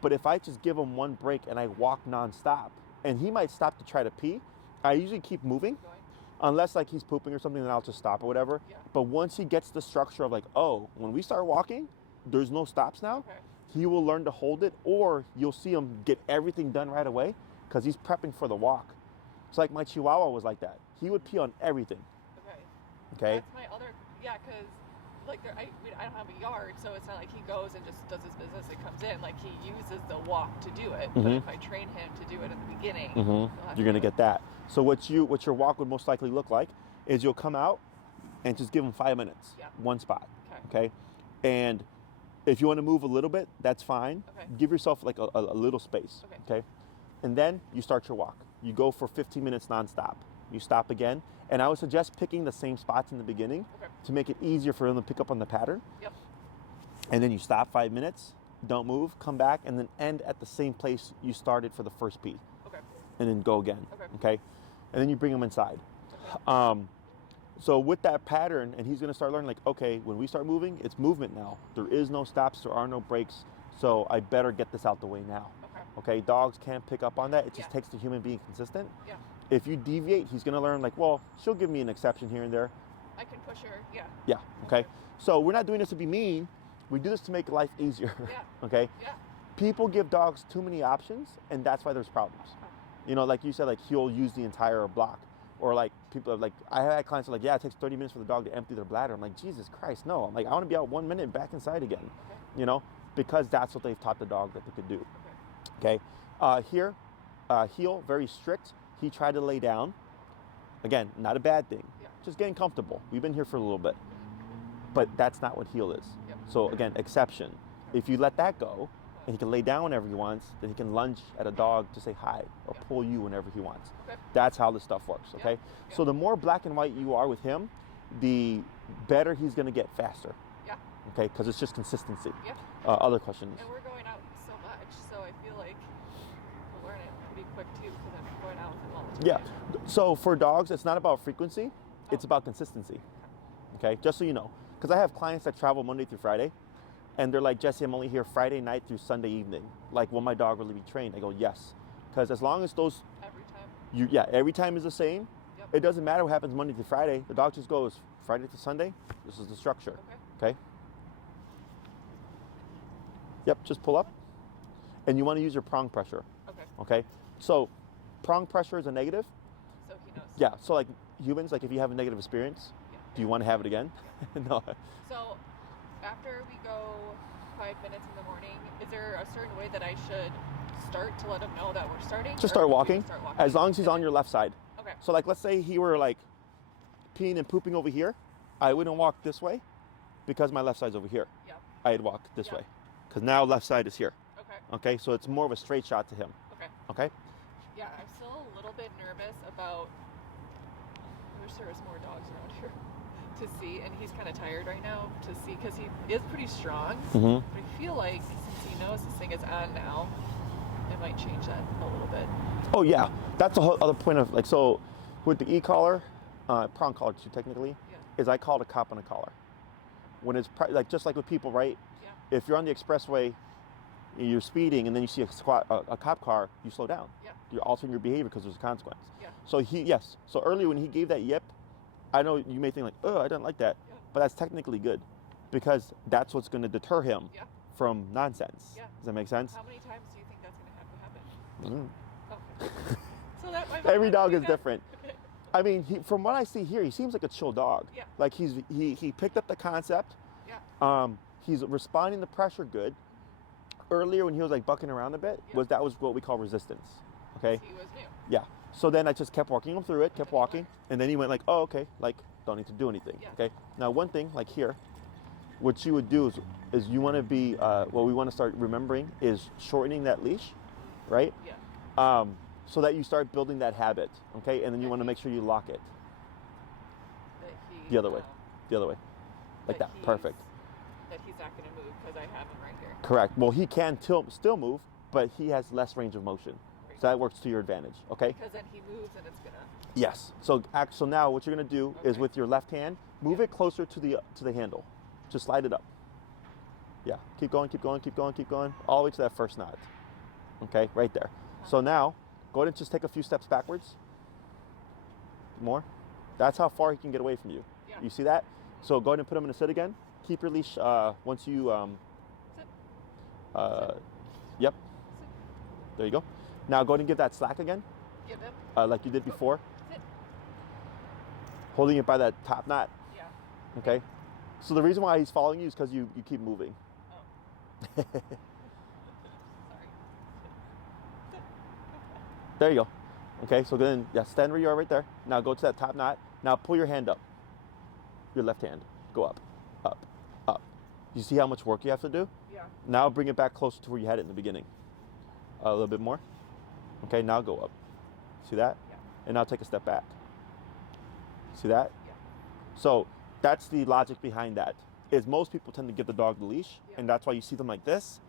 But if I just give him one break and I walk nonstop, and he might stop to try to pee, I usually keep moving, Going. unless like he's pooping or something, then I'll just stop or whatever. Yeah. But once he gets the structure of like, oh, when we start walking, there's no stops now, Okay. he will learn to hold it, or you'll see him get everything done right away because he's prepping for the walk. It's like my Chihuahua was like that. He would pee on everything. Okay. Okay. That's my other, because like I don't have a yard, so it's not like he goes and just does his business and comes in. Like he uses the walk to do it. But Mhm. if I train him to do it at the beginning, Mm-hmm. he'll have You're gonna do it. get that. So what your walk would most likely look like is you'll come out and just give him 5 minutes, Yeah. one spot. Okay. Okay. And if you want to move a little bit, that's fine. Okay. Give yourself like a little space. Okay. And then you start your walk. You go for 15 minutes nonstop. You stop again. And I would suggest picking the same spots in the beginning Okay. to make it easier for them to pick up on the pattern. Yep. And then you stop 5 minutes, don't move, come back, and then end at the same place you started for the first pee. Okay. And then go again. Okay. And then you bring them inside. Okay. So with that pattern, and he's going to start learning like, okay, when we start moving, it's movement now. There is no stops, there are no breaks. So I better get this out the way now. Okay. Okay, dogs can't pick up on that. It just Yeah. takes the human being consistent. Yeah. If you deviate, he's going to learn like, well, she'll give me an exception here and there. I can push her. Yeah. Yeah, okay. So we're not doing this to be mean. We do this to make life easier. Yeah. Okay? Yeah. People give dogs too many options, and that's why there's problems. You know, like you said, like he'll use the entire block. Or like people are like, I had clients who are like, yeah, it takes 30 minutes for the dog to empty their bladder. I'm like, Jesus Christ, no. I'm like, I want to be out 1 minute and back inside again. Okay. You know, because that's what they've taught the dog that they could do. Okay. Okay. Here, heel, very strict. He tried to lay down. Again, not a bad thing. Yeah. Just getting comfortable. We've been here for a little bit. But that's not what heel is. Yep. So again, exception. If you let that go, and he can lay down whenever he wants, then he can lunge at a dog to say hi or Yeah. pull you whenever he wants. Okay. That's how this stuff works, okay? Yeah. So the more black and white you are with him, the better he's gonna get faster, Yeah. okay? Because it's just consistency. Yeah. Other questions? And we're going out so much, so I feel like we'll learn it pretty quick too, because I'm going out with him all the time. Yeah. So for dogs, it's not about frequency, it's Oh. about consistency, okay? Just so you know. Because I have clients that travel Monday through Friday, and they're like, Jesse, I'm only here Friday night through Sunday evening. Like, will my dog really be trained? I go, yes. Because as long as those, Every time. every time is the same. Yep. It doesn't matter what happens Monday to Friday. The dog just goes Friday to Sunday. This is the structure. Okay. Okay? Yep, just pull up. And you want to use your prong pressure. Okay. Okay? So, prong pressure is a negative. So he knows. Yeah, so like humans, like if you have a negative experience, Yeah. do you want to have it again? No. So after we go 5 minutes in the morning, is there a certain way that I should start to let him know that we're starting? Just Or start do we walking, start walking? as long as he's on your left side. Okay. So like let's say he were like peeing and pooping over here, I wouldn't walk this way because my left side's over here. Yeah. I'd walk this Yeah. way because now left side is here. Okay. Okay, so it's more of a straight shot to him. Okay. Okay? Yeah, I'm still a little bit nervous about. I wish there was more dogs around here. to see, and he's kind of tired right now, to see, because he is pretty strong. Mm-hmm. But I feel like since he knows this thing is on now, it might change that a little bit. Oh yeah, that's the whole other point of like, so with the e-collar, prong collar too technically, is I call it a cop on a collar. When it's like just like with people, right? Yeah. If you're on the expressway, you're speeding, and then you see a cop car, you slow down. Yeah. You're altering your behavior because there's a consequence. Yeah. So so earlier when he gave that yip, I know you may think like, oh, I didn't like that, but that's technically good, because that's what's going to deter him from nonsense. Yeah. Does that make sense? How many times do you think that's going to happen? Okay. So that might Every dog is different. I mean, from what I see here, he seems like a chill dog. Yeah. Like he picked up the concept. Yeah. He's responding to pressure good. Earlier when he was like bucking around a bit, that was what we call resistance. Okay. He was new. Yeah. So then I just kept walking him through it, kept walking, and then he went like, oh, okay, like don't need to do anything. Yeah. Okay. Now one thing, like here, what you would do is you want to be what we want to start remembering is shortening that leash, right? Yeah. So that you start building that habit, okay? And then you want to make sure you lock it. The other way. The other way. Like that. Perfect. That he's not going to move because I have him right here. Correct. Well, he can still move, but he has less range of motion. Right. So that works to your advantage, okay? Because then he moves and it's going to... Yes. So now what you're going to do is with your left hand, move it closer to the handle. Just slide it up. Yeah. Keep going, keep going, keep going, keep going. All the way to that first knot. Okay? Right there. So now, go ahead and just take a few steps backwards. More. That's how far he can get away from you. Yeah. You see that? So go ahead and put him in a sit again. Keep your leash once you... Sit. Yep. Sit. There you go. Now go ahead and give that slack again. Give him. Like you did before. Sit. Holding it by that top knot. Yeah. Okay. So the reason why he's following you is because you keep moving. Oh. There you go. Okay, so then, stand where you are right there. Now go to that top knot. Now pull your hand up. Your left hand. Go up, up, up. You see how much work you have to do? Yeah. Now bring it back closer to where you had it in the beginning. A little bit more. Okay, now go up. See that? Yeah. And now take a step back. See that? Yeah. So that's the logic behind that. Is most people tend to give the dog the leash, and that's why you see them like this,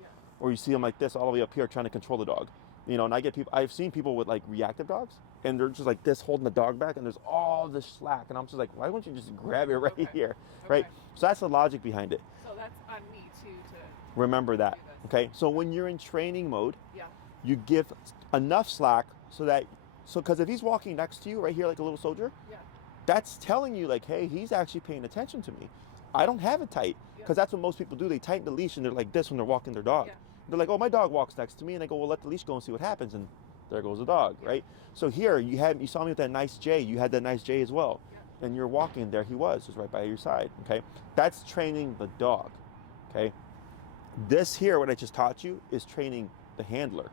or you see them like this all the way up here trying to control the dog. You know, and I've seen people with like reactive dogs, and they're just like this holding the dog back, and there's all this slack, and I'm just like, why wouldn't you just grab it right here, right? So that's the logic behind it. So that's on me too to remember that, okay? So when you're in training mode, yeah, you give enough slack because if he's walking next to you right here like a little soldier, that's telling you like, hey, he's actually paying attention to me. I don't have it tight, because that's what most people do. They tighten the leash and they're like this when they're walking their dog. They're like, oh, my dog walks next to me, and I go, well, let the leash go and see what happens, and there goes the dog, right? So here, you saw me with that nice J. You had that nice J as well, and you're walking. There he was, just right by your side. Okay, that's training the dog. Okay, this here, what I just taught you, is training the handler.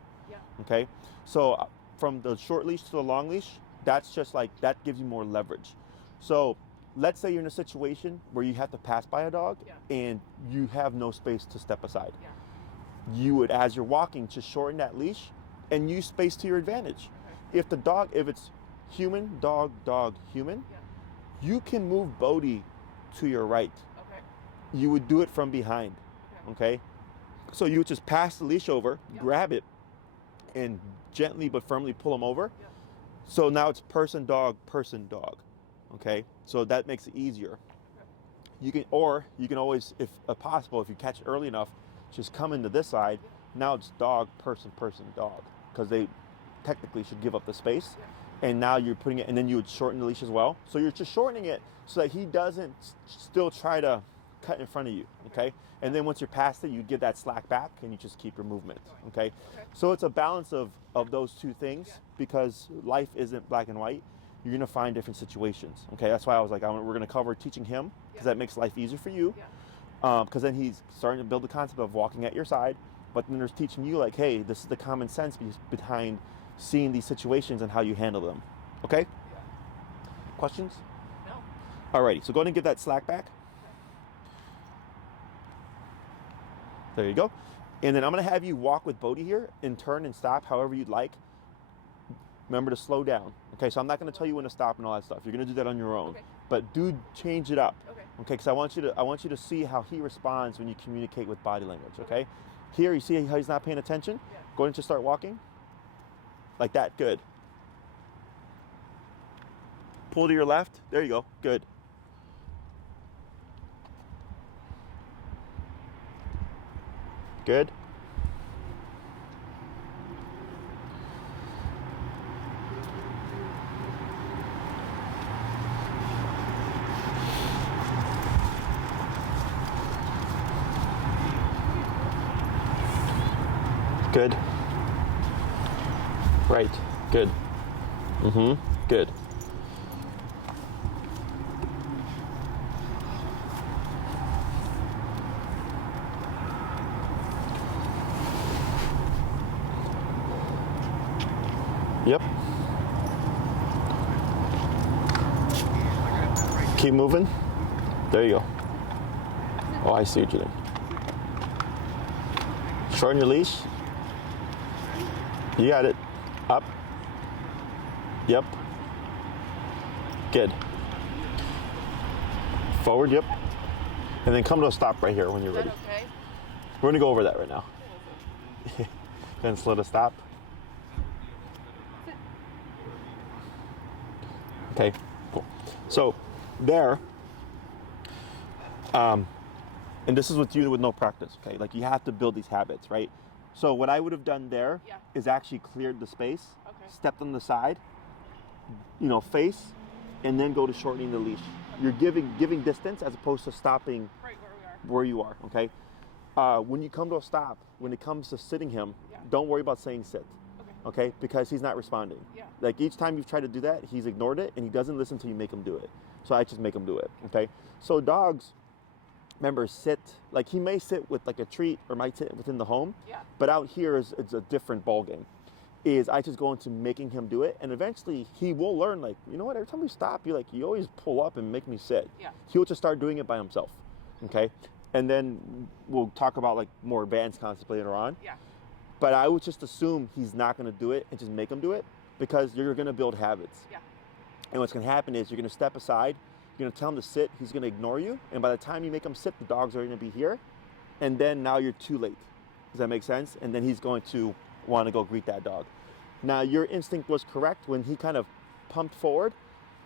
Okay, so from the short leash to the long leash, that's just like that gives you more leverage. So let's say you're in a situation where you have to pass by a dog and you have no space to step aside. You would, as you're walking, just shorten that leash and use space to your advantage. If it's human, dog, human, you can move Bodhi to your right. You would do it from behind, okay? So you would just pass the leash over, grab it, and gently but firmly pull him over. So now it's person, dog, okay? So that makes it easier. You can always, if possible, if you catch it early enough, just come into this side. Now it's dog, person, dog, because they technically should give up the space. And now you're putting it, and then you would shorten the leash as well. So you're just shortening it so that he doesn't still try to cut in front of you, okay? And then once you're past it, you give that slack back and you just keep your movement, okay? So it's a balance of those two things, because life isn't black and white. You're gonna find different situations, okay? That's why I was like, we're gonna cover teaching him, because that makes life easier for you. Because then he's starting to build the concept of walking at your side, but then there's teaching you like, hey, this is the common sense behind seeing these situations and how you handle them. Okay? Questions? No. Alrighty, so go ahead and give that slack back. There you go. And then I'm going to have you walk with Bodhi here and turn and stop however you'd like. Remember to slow down. Okay, so I'm not going to tell you when to stop and all that stuff. You're going to do that on your own. but do change it up. Okay. Okay, because I want you to see how he responds when you communicate with body language. Okay. Here, you see how he's not paying attention. Yeah. Go ahead and just start walking. Like that. Good. Pull to your left. There you go. Good. Good. Good. Right. Good. Good. Yep. Keep moving. There you go. Oh, I see what you're doing. Shorten your leash. You got it. Up. Yep. Good. Forward, yep. And then come to a stop right here when you're ready. Is that okay? We're gonna go over that right now. Then slow to stop. Okay, cool. So there, and this is with you with no practice, okay? Like you have to build these habits, right? So what I would have done there is actually cleared the space, stepped on the side, face, and then go to shortening the leash. You're giving distance as opposed to stopping Right where you are, okay? When you come to a stop, when it comes to sitting him, don't worry about saying sit, okay? Because he's not responding. Yeah. Like each time you've tried to do that, he's ignored it and he doesn't listen until you make him do it. So I just make him do it, okay? So dogs, remember, sit, like he may sit with like a treat or might sit within the home, but out here it's a different ball game. Is I just go into making him do it, and eventually he will learn, like, you know what, every time we stop, you always pull up and make me sit. Yeah. He'll just start doing it by himself, okay? And then we'll talk about like more advanced concepts later on. Yeah. But I would just assume he's not gonna do it and just make him do it, because you're gonna build habits. Yeah. And what's gonna happen is you're gonna step aside, you're gonna tell him to sit, he's gonna ignore you, and by the time you make him sit, the dogs are gonna be here, and then now you're too late. Does that make sense? And then he's going to want to go greet that dog. Now your instinct was correct. When he kind of pumped forward,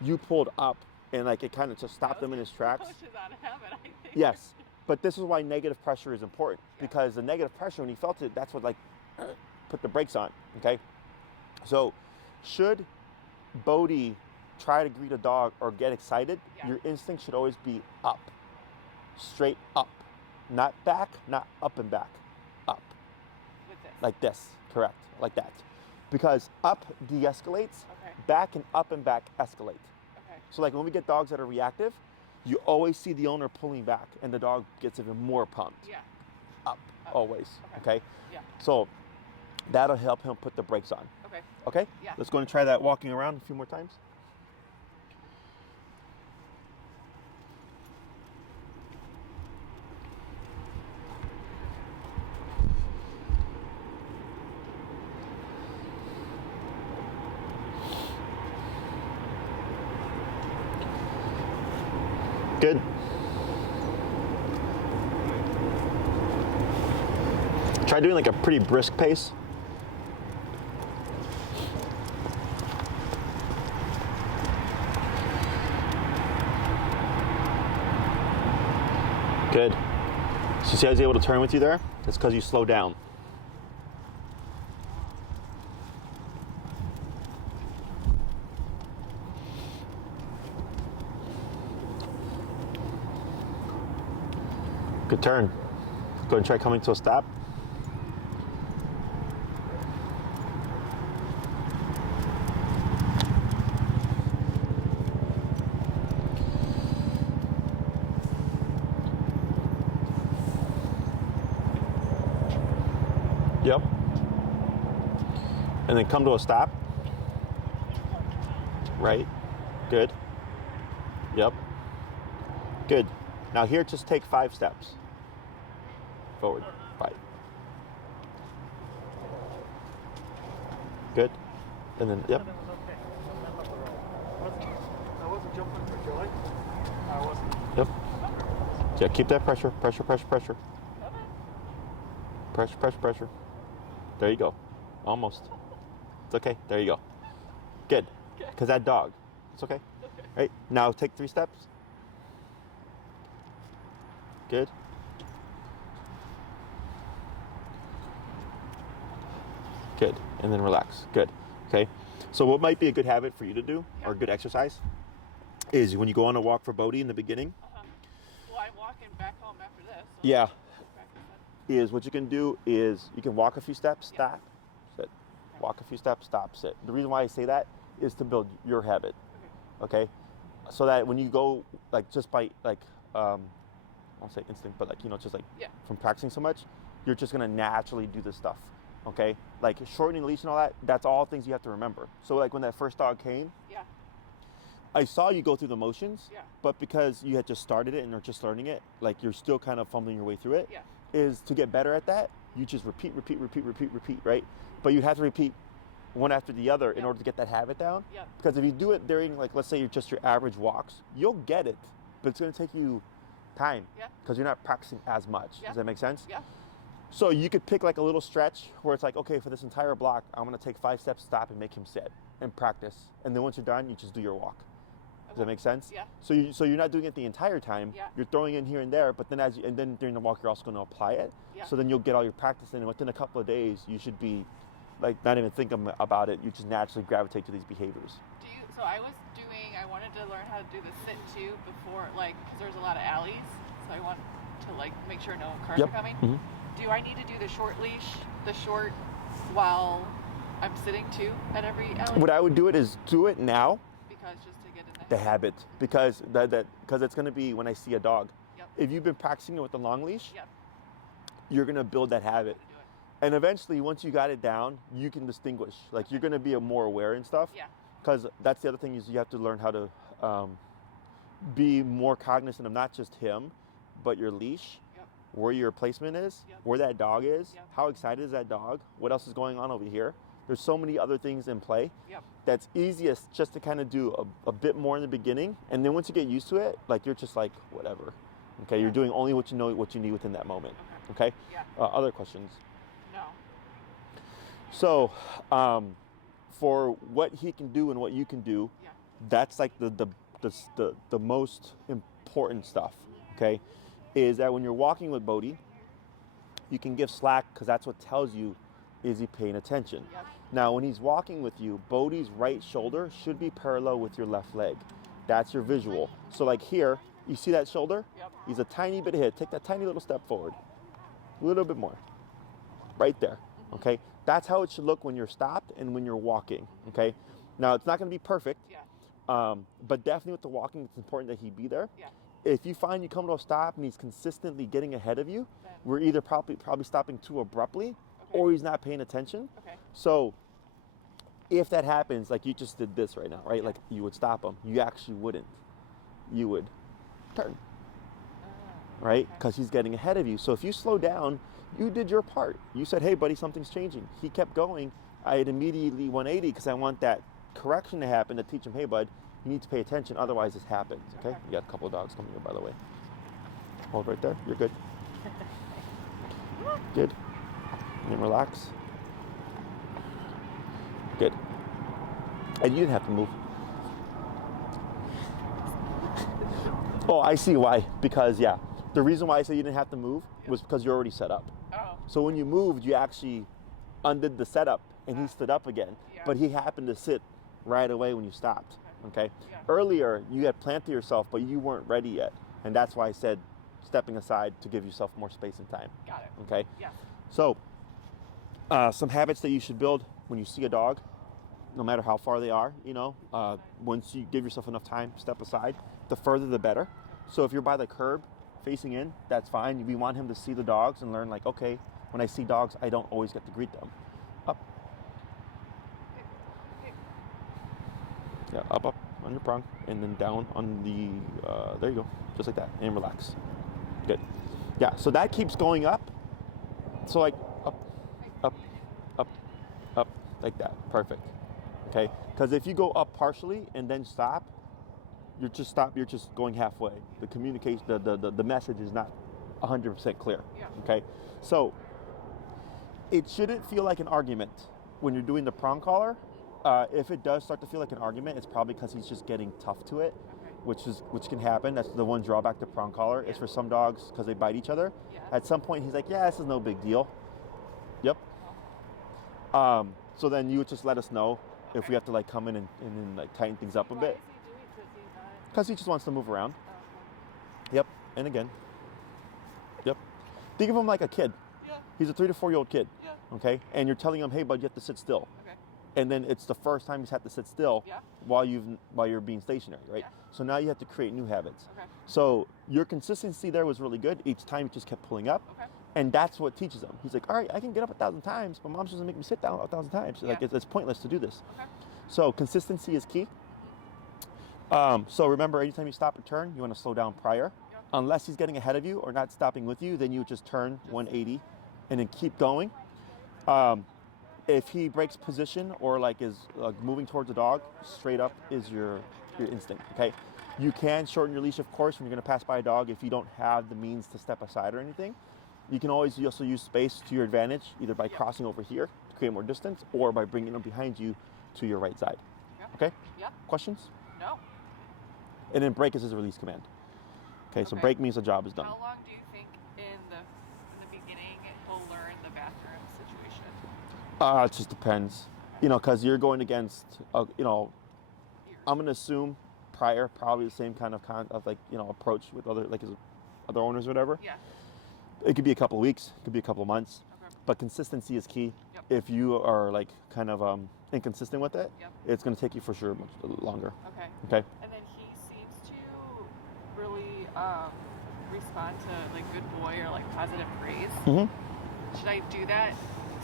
you pulled up, and like it kind of just stopped him in his tracks. Coach is out of habit, I think. Yes, but this is why negative pressure is important, because the negative pressure, when he felt it, that's what like put the brakes on, okay? So should Bodhi try to greet a dog or get excited, your instinct should always be up, straight up, not back, not up and back, up. With this. Like this, correct, like that. Because up de-escalates, back and up and back escalate. Okay. So like when we get dogs that are reactive, you always see the owner pulling back and the dog gets even more pumped. Yeah. Up, always, okay? Yeah. So that'll help him put the brakes on. Okay. Okay? Yeah. Let's go and try that walking around a few more times. Good. Try doing like a pretty brisk pace. Good. So see how he's able to turn with you there? That's because you slow down. Good turn. Go ahead and try coming to a stop. Yep. And then come to a stop. Right. Good. Yep. Good. Now here, just take 5 steps. Forward. 5. Good. And then, yep. jumping for joy. I wasn't. Yep. Yeah, keep that pressure. Pressure. Okay. Pressure. There you go. Almost. It's okay. There you go. Good. Because that dog. It's okay. Right? Now take 3 steps. Good. Good. And then relax. Good. Okay. So what might be a good habit for you to do, or a good exercise, is when you go on a walk for Bodhi in the beginning. Well, I'm walking back home after this. So Yeah. practice that. Is what you can do is you can walk a few steps, Yeah. stop, sit. Walk a few steps, stop, sit. The reason why I say that is to build your habit. Okay. So that when you go, like, just by, like, I won't say instinct, but, like, you know, just like from practicing so much, you're just gonna naturally do this stuff. Okay. Like shortening leash and all that, that's all things you have to remember. So like when that first dog came, I saw you go through the motions, but because you had just started it and are just learning it, like you're still kind of fumbling your way through it, is to get better at that, you just repeat, right? But you have to repeat one after the other in order to get that habit down. Because if you do it during, like, let's say you're just your average walks, you'll get it, but it's going to take you time because you're not practicing as much. Does that make sense? So you could pick like a little stretch where it's like, okay, for this entire block, I'm going to take 5 steps, stop, and make him sit and practice. And then once you're done, you just do your walk. Does that make sense? So you're not doing it the entire time. You're throwing in here and there, but then and then during the walk, you're also going to apply it. So then you'll get all your practice in, and within a couple of days, you should be like not even thinking about it. You just naturally gravitate to these behaviors. So I wanted to learn how to do the sit too before, like, because there's a lot of alleys. So I want to like make sure no cars are coming. Do I need to do the short leash, while I'm sitting too at every alley? What I would do is do it now. Because just to get in the habit. Because because it's going to be when I see a dog. If you've been practicing it with the long leash, you're going to build that habit. And eventually, once you got it down, you can distinguish. Like you're going to be more aware and stuff. Because that's the other thing is you have to learn how to be more cognizant of not just him, but your leash. Where your placement is, where that dog is, how excited is that dog, what else is going on over here. There's so many other things in play that's easiest just to kind of do a bit more in the beginning, and then once you get used to it, like you're just like, whatever. Okay, you're doing only what you know, what you need within that moment. Okay? Other questions? No. So, for what he can do and what you can do, that's like the most important stuff, okay? Is that when you're walking with Bodhi, you can give slack because that's what tells you, is he paying attention? Now, when he's walking with you, Bodhi's right shoulder should be parallel with your left leg. That's your visual. So like here, you see that shoulder? He's a tiny bit ahead. Take that tiny little step forward. A little bit more. Right there, okay? That's how it should look when you're stopped and when you're walking, okay? Now, it's not going to be perfect, but definitely with the walking, it's important that he be there. If you find you come to a stop and he's consistently getting ahead of you, we're either probably stopping too abruptly or he's not paying attention. So if that happens, like you just did this right now, right? Like you would stop him. You actually wouldn't. You would turn, right? Because he's getting ahead of you. So if you slow down, you did your part. You said, hey, buddy, something's changing. He kept going. I had immediately 180 because I want that correction to happen to teach him, hey, bud, you need to pay attention, otherwise this happens, okay? You got a couple of dogs coming here, by the way. Hold right there, you're good. Good. And then relax. Good. And you didn't have to move. Oh, I see why. Because, the reason why I said you didn't have to move was because you're already set up. So when you moved, you actually undid the setup, and he stood up again. But he happened to sit right away when you stopped. Okay. Earlier, you had planted yourself, but you weren't ready yet, and that's why I said stepping aside to give yourself more space and time. Got it. Okay. So, some habits that you should build when you see a dog, no matter how far they are. You know, once you give yourself enough time, step aside. The further, the better. So if you're by the curb, facing in, that's fine. We want him to see the dogs and learn, like, okay, when I see dogs, I don't always get to greet them. Up. Yeah, up on your prong, and then down on the, there you go, just like that, and relax. Good. Yeah, so that keeps going up. So like up, like that. Perfect. Okay, because if you go up partially and then stop, You're just going halfway. The communication, the message is not 100% clear. Yeah. Okay, so it shouldn't feel like an argument when you're doing the prong collar. If it does start to feel like an argument, it's probably because he's just getting tough to it, Okay. which can happen. That's the one drawback to prong collar. Yeah. Is for some dogs, because they bite each other. Yeah. At some point, he's like, yeah, this is no big deal. Yep. So then you would just let us know if we have to like come in and like tighten things up a Why bit. is he doing this? He's not. Because he just wants to move around. Oh, Yep. And again. Yep. Think of him like a kid. yeah. He's a 3 to 4 year old kid. Yeah. Okay. And you're telling him, hey, bud, you have to sit still. Okay. And then it's the first time he's had to sit still Yeah. while you're being stationary, right? Yeah. So now you have to create new habits. Okay. So your consistency there was really good. Each time he just kept pulling up. Okay. And that's what teaches him. He's like, all right, I can get up 1,000 times, but mom's just gonna make me sit down 1,000 times. Like Yeah. it's pointless to do this. Okay. So consistency is key. So remember, anytime you stop or turn, you want to slow down prior. Yep. Unless he's getting ahead of you or not stopping with you, then you just turn 180 and then keep going. If he breaks position or like is moving towards the dog, straight up is your instinct. Okay. You can shorten your leash, of course, when you're going to pass by a dog if you don't have the means to step aside or anything. You can always also use space to your advantage, either by crossing over here to create more distance or by bringing them behind you to your right side. Yep. Okay? Yep. Questions? No. And then break is his release command. Okay, so Okay. break means the job is done. How long do you think in the beginning he'll learn the bathroom situation? It just depends. You know, because you're going against, Years. I'm going to assume prior, probably the same kind of approach with other his other owners or whatever. Yeah. It could be a couple of weeks, it could be a couple of months, Okay. but consistency is key. Yep. If you are like kind of inconsistent with it, Yep. it's going to take you for sure much longer. Okay. Okay. And then he seems to really respond to like good boy or like positive praise. Mm-hmm. Should I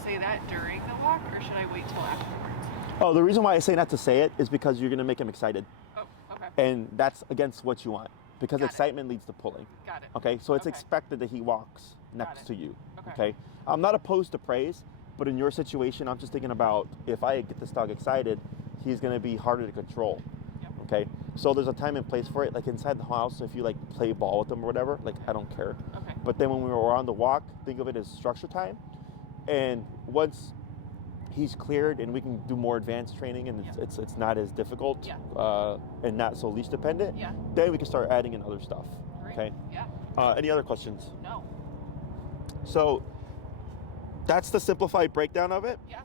say that during the walk, or should I wait till afterwards? Oh, the reason why I say not to say it is because you're going to make him excited, Oh, okay. and that's against what you want. Because Got it. excitement leads to pulling. Got it. Okay, so it's Okay. expected that he walks next it. to you. Okay. Okay, I'm not opposed to praise, but in your situation, I'm just thinking about if I get this dog excited, he's going to be harder to control. Yep. Okay, so there's a time and place for it. Like inside the house, if you like play ball with them or whatever, like I don't care. Okay. But then when we were on the walk, think of it as structure time. And once he's cleared and we can do more advanced training and Yeah. it's not as difficult Yeah. and not so leash dependent, Yeah. then we can start adding in other stuff. Great. Okay. Yeah. Any other questions? No. So that's the simplified breakdown of it. Yeah.